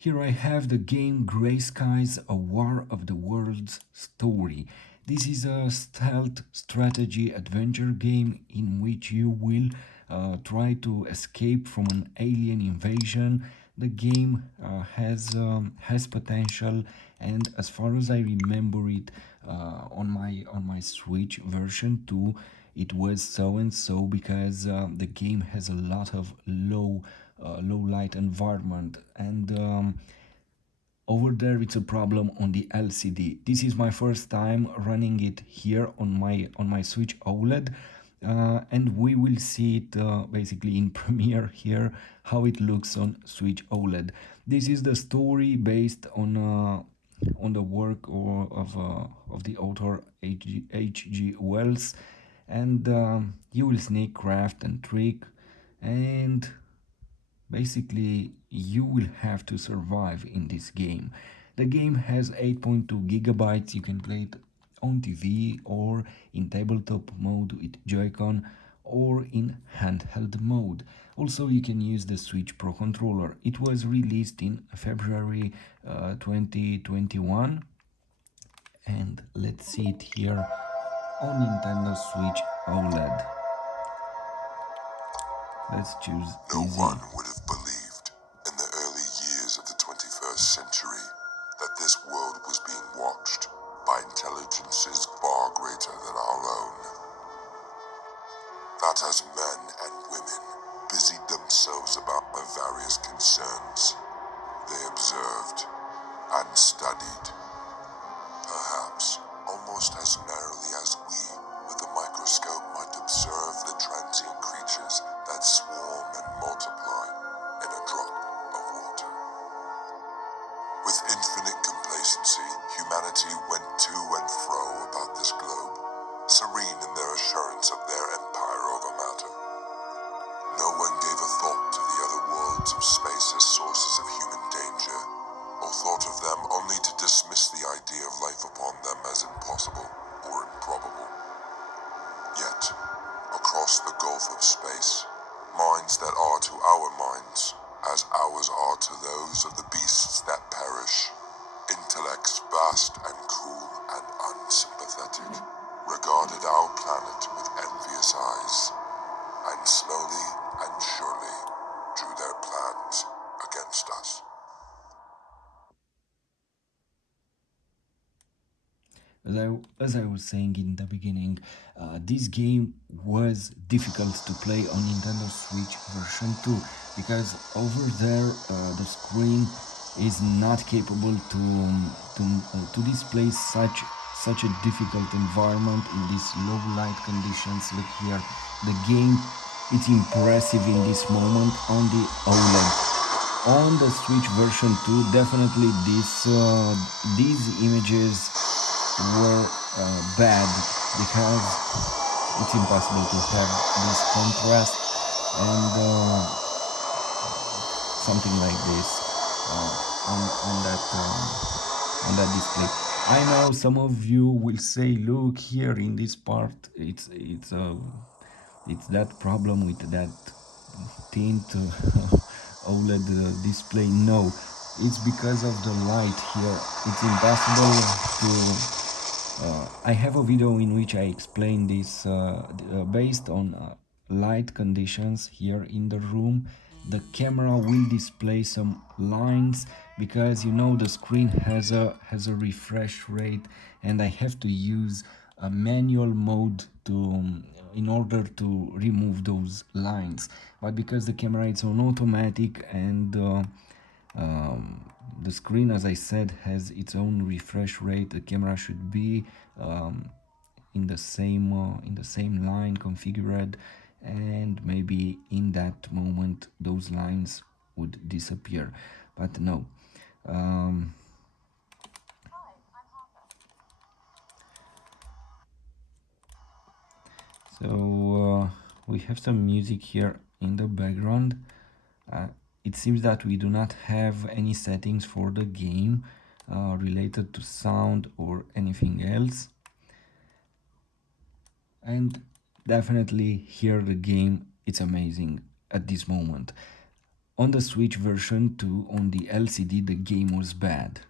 Here I have the game Grey Skies, A War of the Worlds story. This is a stealth strategy adventure game in which you will try to escape from an alien invasion. The game has potential, and as far as I remember it, on my Switch version 2, it was so and so because the game has a lot of low light environment, and over there it's a problem on the LCD. This is my first time running it here on my Switch OLED, and we will see it basically in Premiere here how it looks on Switch OLED. This is the story based on the work of the author H.G. Wells, and you will sneak, craft, and trick, and basically you will have to survive in this game. The game has 8.2 gigabytes. You can play it on TV or in tabletop mode with Joy-Con or in handheld mode. Also, you can use the Switch Pro controller. It was released in February 2021, and let's see it here on Nintendo Switch OLED. Let's choose No easy. one would have believed in the early years of the 21st century that this world was being watched by intelligences far greater than our own. That as men and women busied themselves about their various concerns, they observed and studied, perhaps almost as narrowly as we with a microscope might observe the transient creatures that swarm and multiply in a drop of water. With infinite complacency, humanity went to and fro about this globe, serene in their assurance of their empire over matter. No one gave a thought to the other worlds of space as sources of human danger, or thought of them only to dismiss the idea of life upon them as impossible or improbable. Yet, across the gulf of space, minds that are to our minds as ours are to those of the beasts that perish, intellects vast and cool and unsympathetic, regarded our planet with envious eyes, and slowly and surely drew their plans against us. As I was saying in the beginning, this game was difficult to play on Nintendo Switch version 2 because over there the screen is not capable to display such a difficult environment in these low light conditions. Look here, the game, it's impressive in this moment on the OLED. On the Switch version 2, definitely these images were bad because it's impossible to have this contrast and something like this on that display. I know some of you will say, look here in this part, it's that problem with that tint OLED display. No, it's because of the light here. It's impossible to I have a video in which I explain this based on light conditions here in the room. The camera will display some lines because you know the screen has a refresh rate, and I have to use a manual mode to in order to remove those lines. But because the camera is on automatic and the screen, as I said, has its own refresh rate, the camera should be in the same line configured, and maybe in that moment those lines would disappear, but no. So we have some music here in the background. It seems that we do not have any settings for the game related to sound or anything else. And definitely here the game, it's amazing at this moment. on the Switch version 2 on the LCD the game was bad,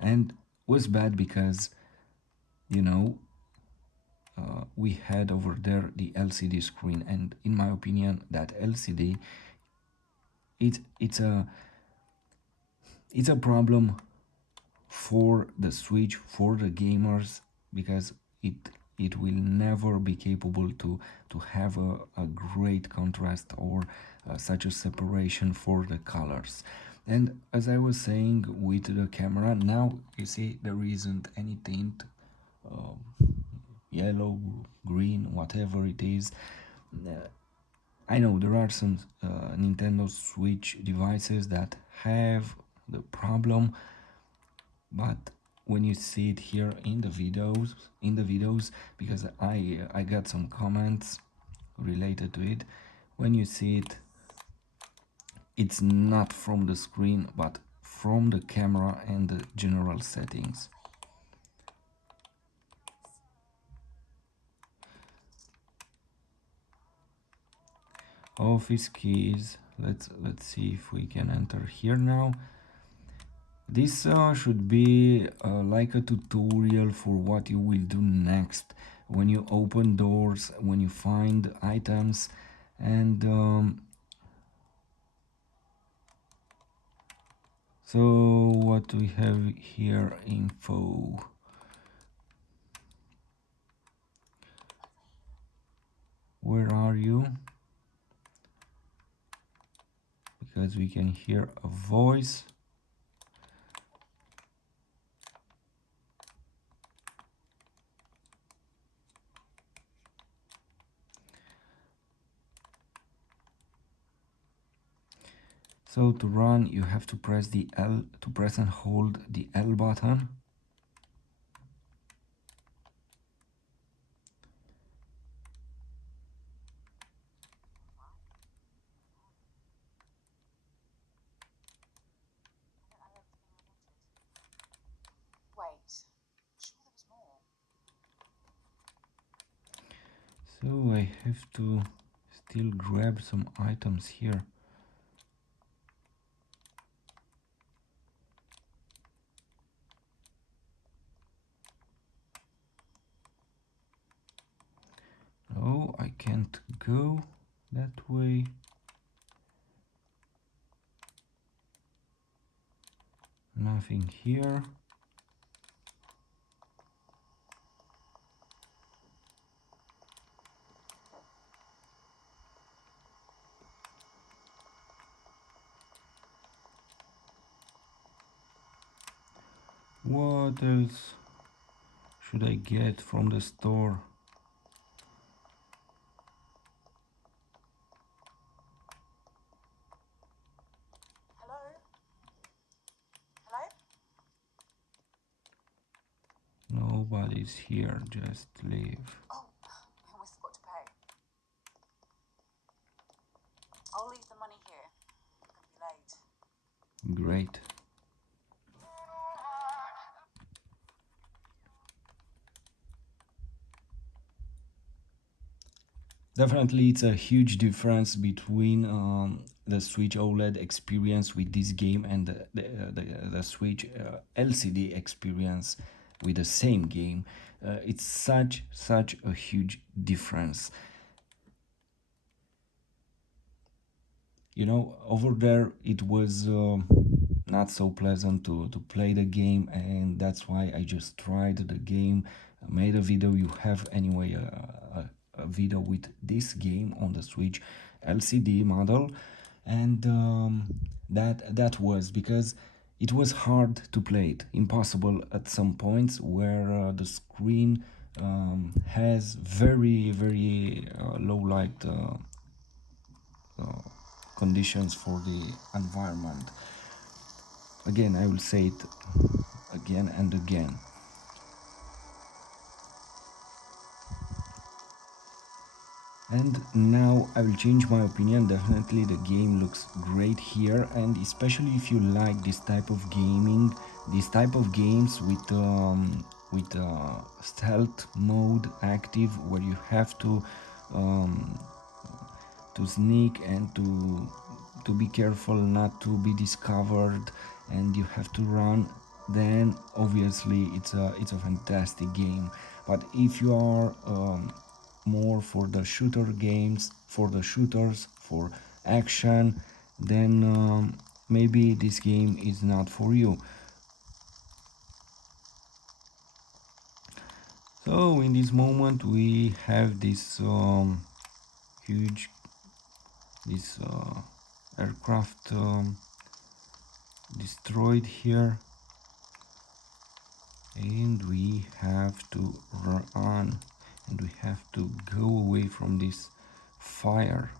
and was bad because, you know, we had over there the LCD screen, and in my opinion that LCD, it's it's a problem for the Switch, for the gamers, because it it will never be capable to have a great contrast or such a separation for the colors. And as I was saying with the camera, now you see there isn't any tint, uh, yellow, green, whatever it is. I know there are some Nintendo Switch devices that have the problem, but when you see it here in the videos, because I got some comments related to it, when you see it, it's not from the screen but from the camera and the general settings. Office keys, let's see if we can enter here now. This should be like a tutorial for what you will do next when you open doors, when you find items, and so what we have here, info. Where are you? Because we can hear a voice. So to run, you have to press the L, to press and hold the L button. So I have to still grab some items here. No, I can't go that way. Nothing here. What else should I get from the store? Nobody's here, just leave. Great. Definitely, it's a huge difference between the Switch OLED experience with this game and the Switch LCD experience with the same game. It's such a huge difference. You know, over there it was not so pleasant to play the game, and that's why I just tried the game, made a video. You have anyway a video with this game on the Switch LCD model, and that was because it was hard to play it, impossible at some points where the screen has very low light conditions for the environment. Again, I will say it again and again. And now I will change my opinion. Definitely the game looks great here, and especially if you like this type of gaming, this type of games with stealth mode active, where you have to sneak and to to be careful not to be discovered, and you have to run, then obviously it's a fantastic game. But if you are more for the shooter games, for the shooters, for action, then maybe this game is not for you. So in this moment we have this huge this aircraft destroyed here, and we have to run, and we have to go away from this fire.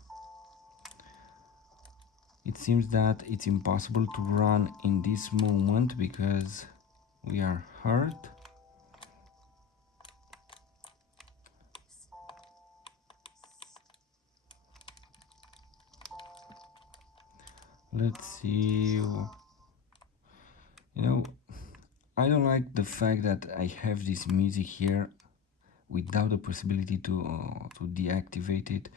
It seems that it's impossible to run in this moment because we are hurt. Let's see. You know, I don't like the fact that I have this music here without the possibility to deactivate it.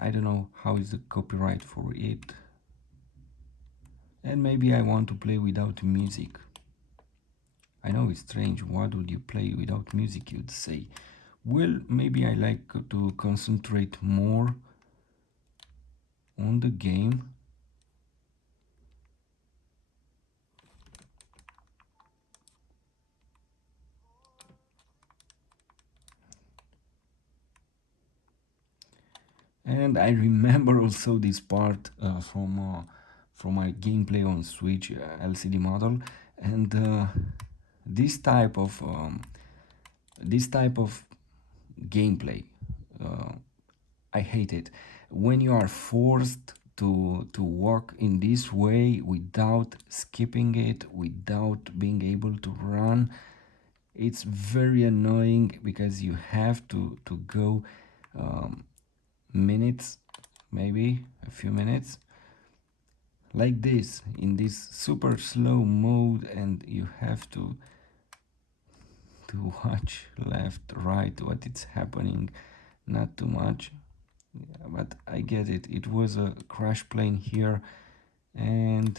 I don't know how is the copyright for it, and maybe I want to play without music. I know it's strange. What would you play without music? You'd say. Well, maybe I like to concentrate more on the game. And I remember also this part from my gameplay on Switch LCD model, and this type of this type of gameplay, uh, I hate it. When you are forced to walk in this way without skipping it, without being able to run, it's very annoying because you have to go um, minutes, maybe a few minutes, like this in this super slow mode, and you have to watch left, right, what is happening. Not too much, but I get it. It was a crash plane here, and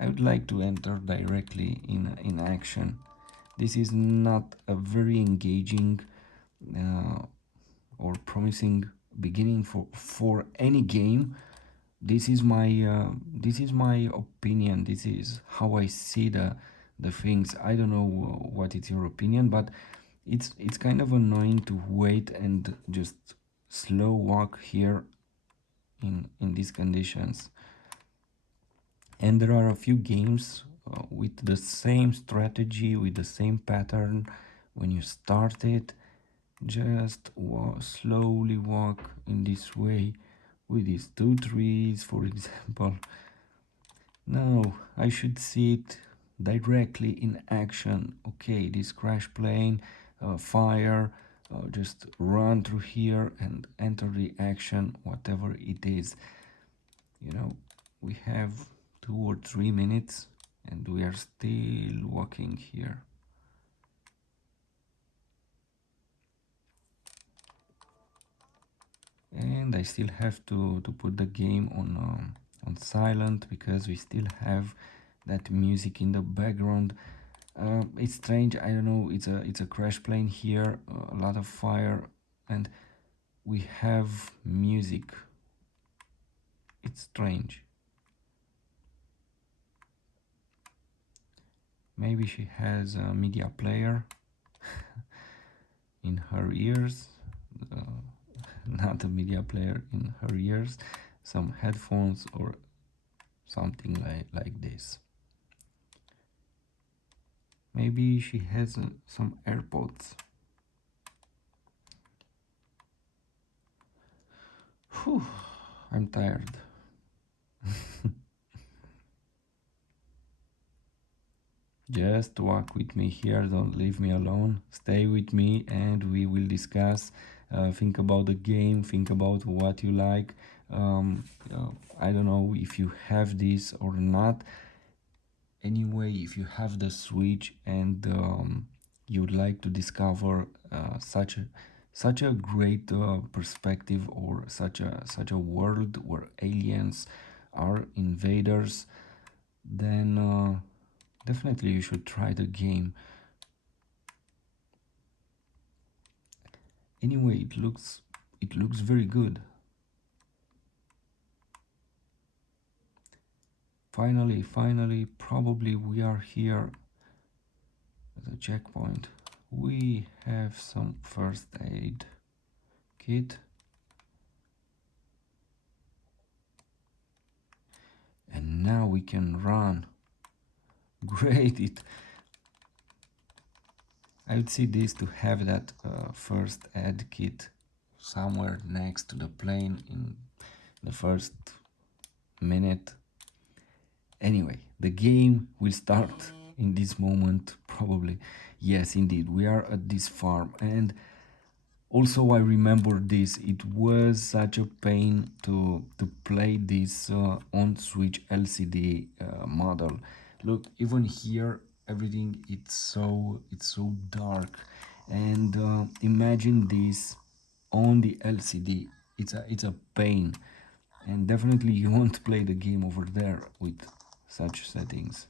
I would like to enter directly in action. This is not a very engaging uh, or promising beginning for any game. This is my opinion. This is how I see the things. I don't know what is your opinion, but it's kind of annoying to wait and just slow walk here in these conditions. And there are a few games with the same strategy, with the same pattern. When you start it, just slowly walk in this way with these two trees, for example. No, I should see it directly in action. Okay, this crash plane, fire, just run through here and enter the action, whatever it is. You know, we have 2 or 3 minutes and we are still walking here. And I still have to put the game on silent because we still have that music in the background. It's strange. I don't know. It's a crash plane here. A lot of fire, and we have music. It's strange. Maybe she has a media player in her ears. Uh, not a media player in her ears. Some headphones or something like this. Maybe she has some AirPods. Whew, I'm tired. Just walk with me here, don't leave me alone. Stay with me and we will discuss. Think about the game, think about what you like. I don't know if you have this or not. Anyway, if you have the Switch and you would like to discover such a great perspective, or such a world where aliens are invaders, then definitely you should try the game. Anyway, it looks very good. Finally, probably we are here at a checkpoint. We have some first aid kit, and now we can run. Great! It I would see this to have that first aid kit somewhere next to the plane in the first minute. Anyway, the game will start in this moment, probably. Yes, indeed, we are at this farm, and also I remember this. It was such a pain to play this on Switch LCD model. Look, even here, everything it's so dark, and imagine this on the LCD. It's a pain, and definitely you won't play the game over there with such settings.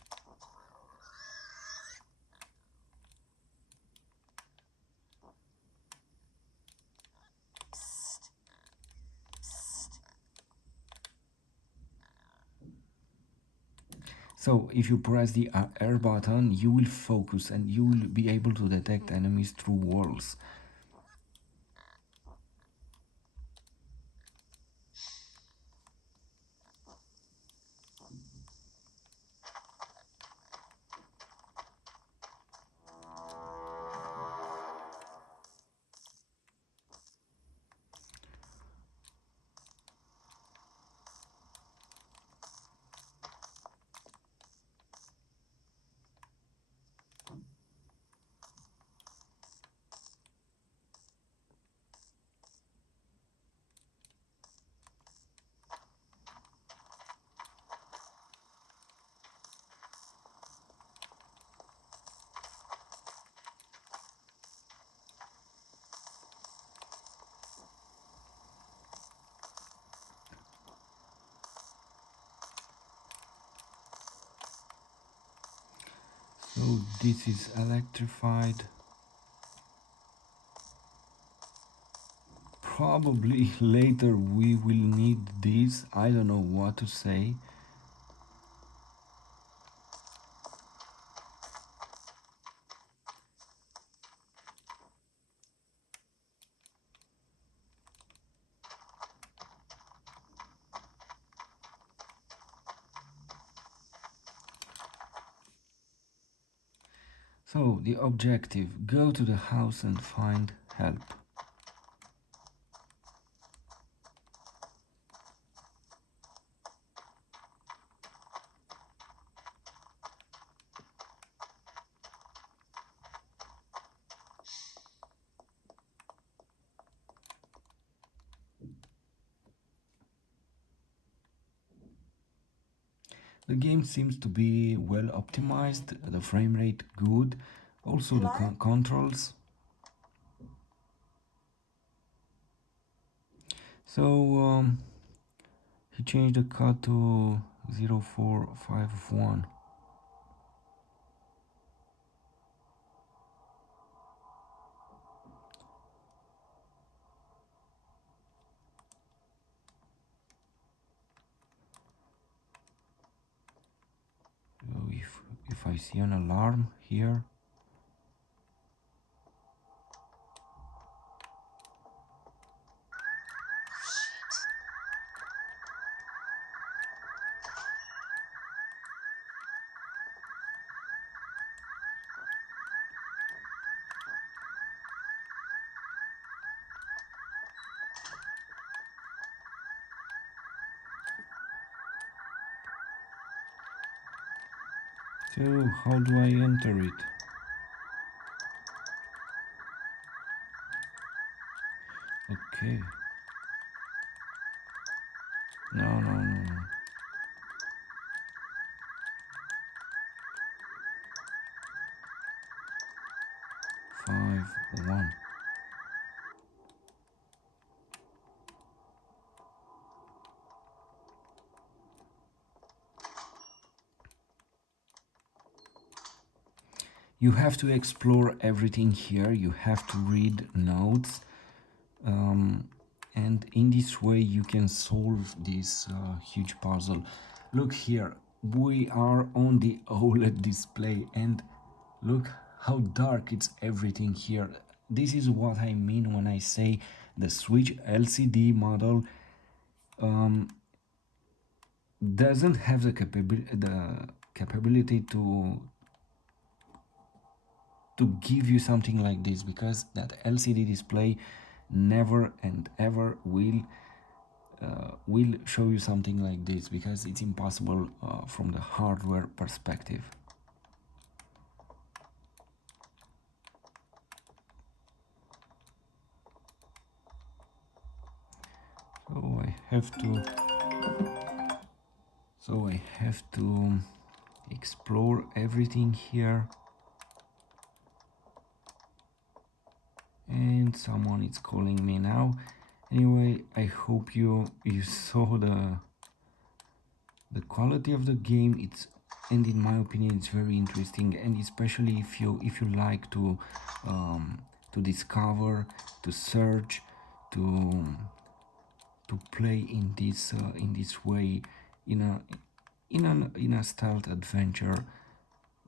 So if you press the R button, you will focus and you will be able to detect enemies through walls. So this is electrified. Probably later we will need this. I don't know what to say. So the objective, go to the house and find help. The game seems to be well optimized, the frame rate good, also the controls. So he changed the cut to 0451. So if I see an alarm here, so how do I enter it? Okay. No. 5 1. You have to explore everything here. You have to read notes, and in this way you can solve this huge puzzle. Look here, we are on the OLED display, and look how dark it's everything here. This is what I mean when I say the Switch LCD model doesn't have the capability to give you something like this, because that LCD display never and ever will show you something like this, because it's impossible from the hardware perspective. So I have to explore everything here, and someone is calling me now. Anyway, I hope you saw the quality of the game. It's, and in my opinion, it's very interesting, and especially if you like to discover, to search, to to play in this way, in a stealth adventure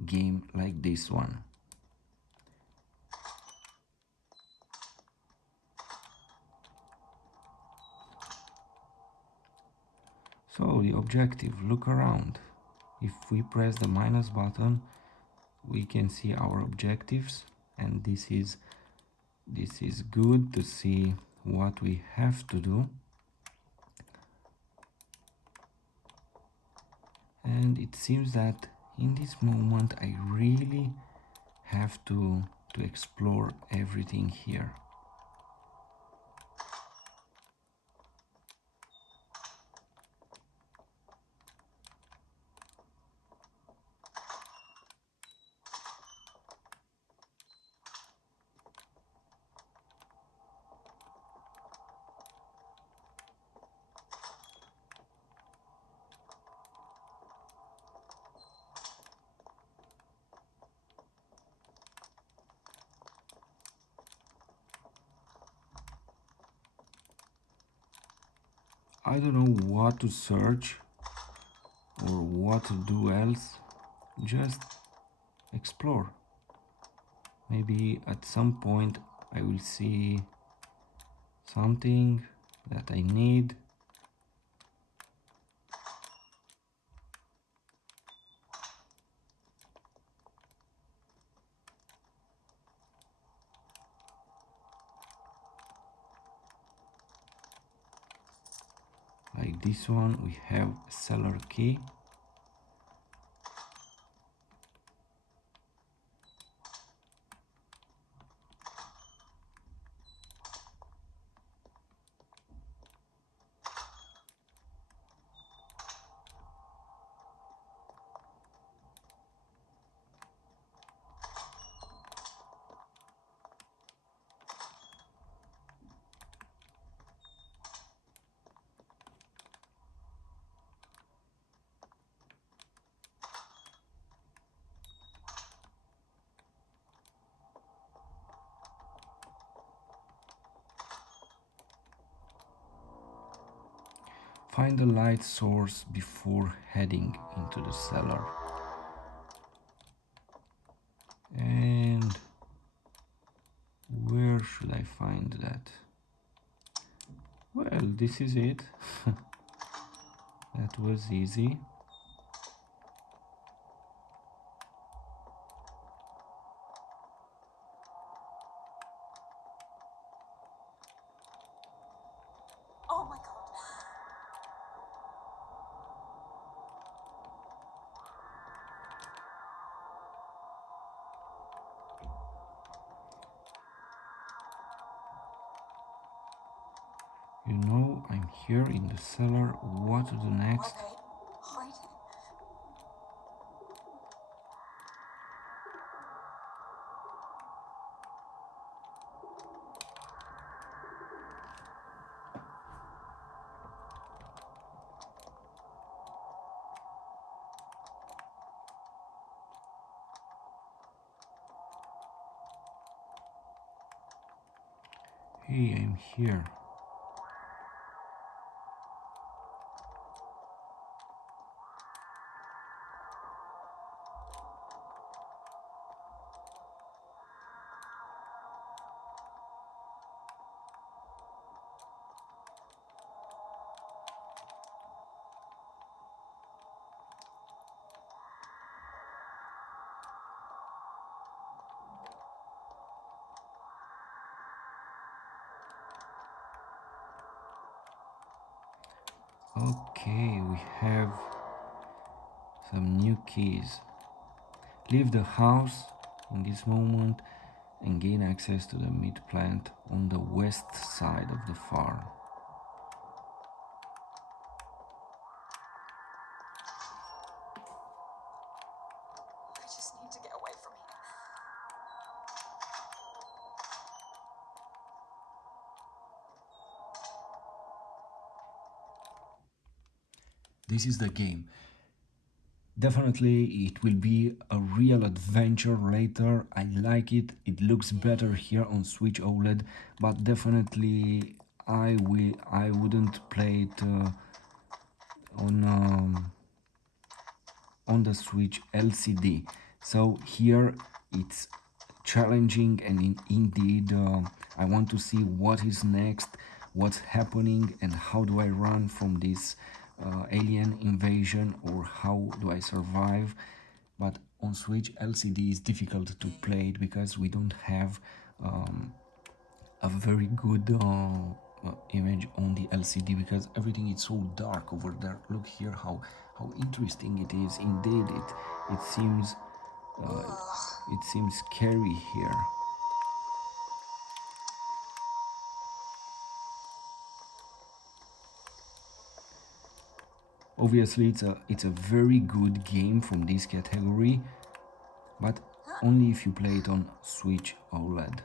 game like this one. So the objective, look around. If we press the minus button, we can see our objectives, and this is good to see what we have to do. And it seems that in this moment I really have to explore everything here. I don't know what to search or what to do else. Just explore. Maybe at some point I will see something that I need. Like this one, we have a cellar key. Find the light source before heading into the cellar. And where should I find that? Well, this is it. That was easy. Oh my god. You know, I'm here in the cellar. What to do next? Okay. Hiding. Okay, I'm here. Okay, we have some new keys. Leave the house in this moment and gain access to the meat plant on the west side of the farm. I just need to get away from here. This is the game. Definitely it will be a real adventure later. I like it. It looks better here on Switch OLED, but definitely I wouldn't play it on on the Switch LCD. So here it's challenging, and indeed I want to see what is next, what's happening, and how do I run from this alien invasion, or how do I survive. But on Switch LCD is difficult to play it because we don't have a very good image on the LCD, because everything is so dark over there. Look here how interesting it is. Indeed, it seems uh, it seems scary here. Obviously, it's a very good game from this category, but only if you play it on Switch OLED.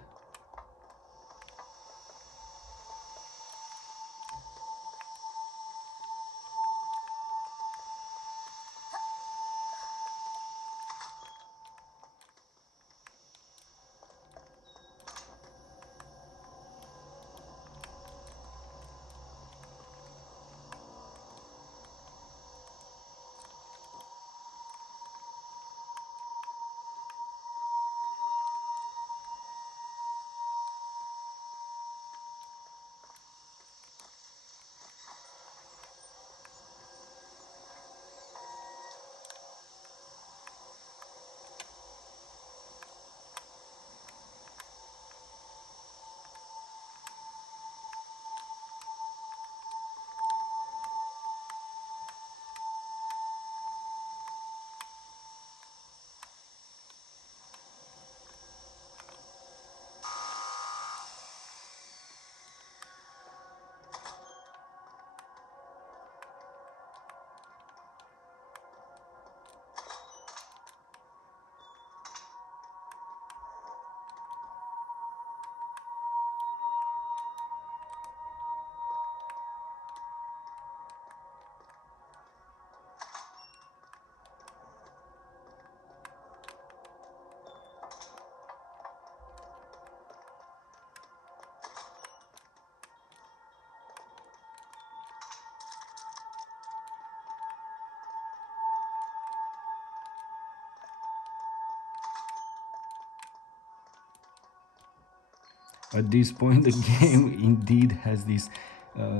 At this point, the game indeed has this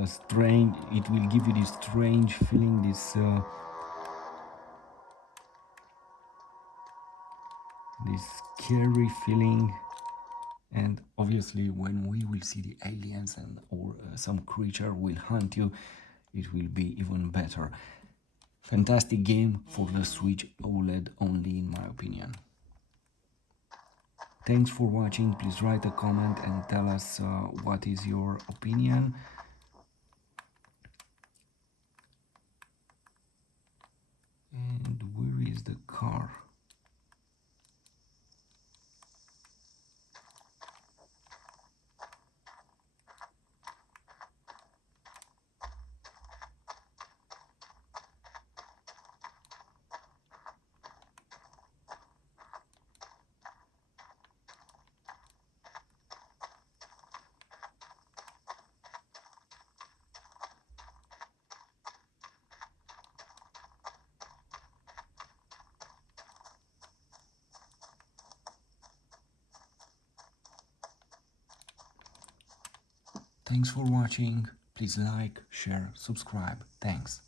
strange, it will give you this strange feeling, this scary feeling. And obviously when we will see the aliens, and or some creature will hunt you, it will be even better. Fantastic game for the Switch OLED only, in my opinion. Thanks for watching. Please write a comment and tell us what is your opinion. And where is the car? Thanks for watching. Please like, share, subscribe. Thanks.